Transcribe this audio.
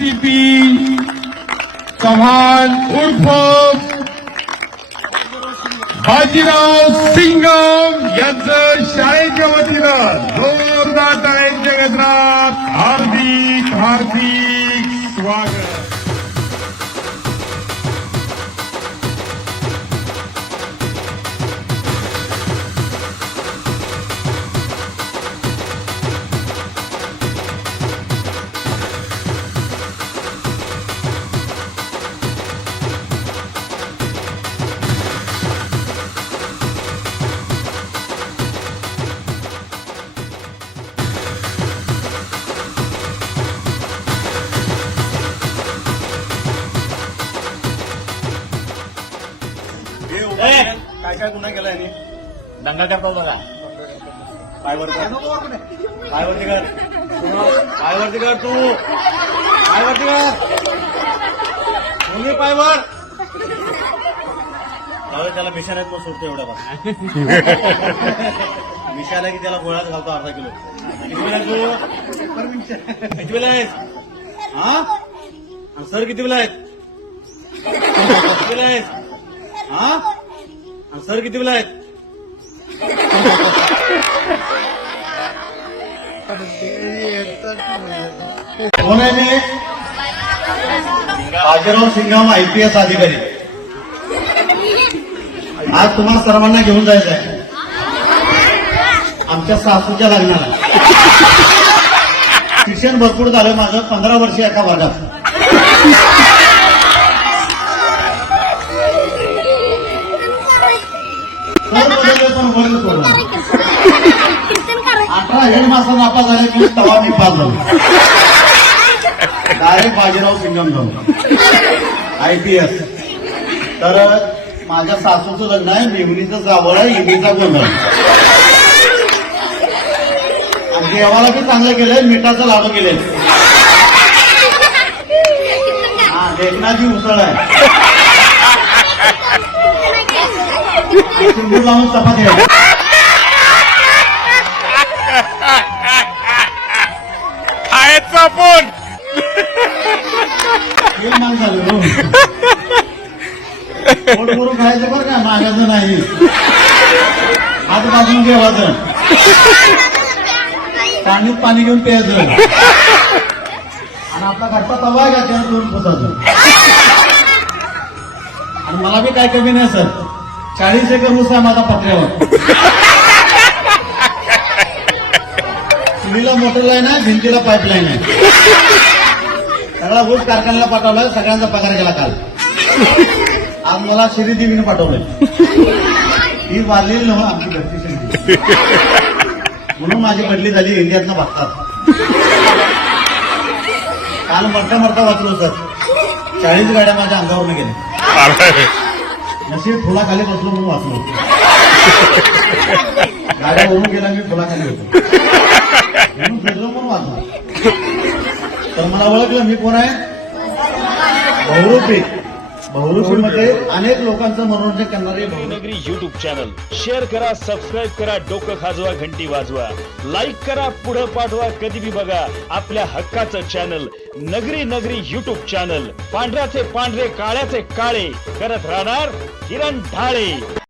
NCP Chavan उर्फ बाजीराव सिंगम यांचं शाळेच्या वतीनं जोरदार टाळ्यांच्या गजरात हार्दिक हार्दिक स्वागत. काय काय गुन्हा केला यांनी? दंगा करतो बघा काय वरती काय वरती कर. तू. काय वरती कर. तुम्ही पायवर. त्याला आहेत मग सोडतो एवढ्या बघ. मिशाला की त्याला गोळ्यात घालतो अर्धा किलो. किती वेळा तू? किती वेळा आहेस? हा? सर किती वेळा आहेत? किती वेळा आहेस? हा? सर किती वेळा आहेत? कोण आहे बाजीराव सिंगम आयपीएस अधिकारी. आज तुम्हाला सर्वांना घेऊन जायचं आहे आमच्या सासूच्या लग्नाला. शिक्षण भरपूर झालं माझं पंधरा वर्ष एका वर्गात माणसं हेड मासा नापा झाले की तवा मी पास झालो. डायरेक्ट बाजीराव सिंगम झालो आय पी एस तर माझ्या सासूचं लग्न आहे मेहुणीचं जावळ आहे इडीचा गोंधळ. आणि देवाला बी चांगलं केलंय मिठाचं लाडू केले हा देखनाची उसळ आहे. सिंदूर लावून चपाती आहे. हे झालं पोट खायचं बरं का मागायचं नाही. हात घेवायचं पाणीत पाणी घेऊन प्यायचं. आणि आपला घरचा तवा घ्या का दोन फुटाचं आणि मला बी काय कमी नाही सर. चाळीस एकर ऊस आहे माझा पत्र्यावर. चुलीला मोटर लाईन आहे भिंतीला पाईपलाईन आहे. सगळा ऊस कारखान्याला पाठवलं सगळ्यांचा पगार केला काल. आज मला श्रीदेवीने पाठवलंय. ही वाढलेली ना आमची घरची श्रीदेवी म्हणून माझी बदली झाली इंडियातनं बघतात काल मरता मरता वाचलो सर. चाळीस गाड्या माझ्या अंगावरनं गेल्या. नशीब फुलाखाली बसलो म्हणून वाचलो गाड्या ओढून गेला मी फुलाखाली होतो. म्हणून फिरलो म्हणून वाचलो. तर मला ओळखलं मी कोण आहे? बहुरूपी. बहुरूपी मध्ये अनेक लोकांचं मनोरंजन करणारे बहुरूपी. नगरी युट्यूब चॅनल शेअर करा सबस्क्राईब करा डोकं खाजवा घंटी वाजवा. लाईक करा पुढे पाठवा कधी बी बघा आपल्या हक्काचं चॅनल नगरी नगरी युट्यूब चॅनल पांढऱ्याचे पांढरे काळ्याचे काळे. करत राहणार किरण ढाळे.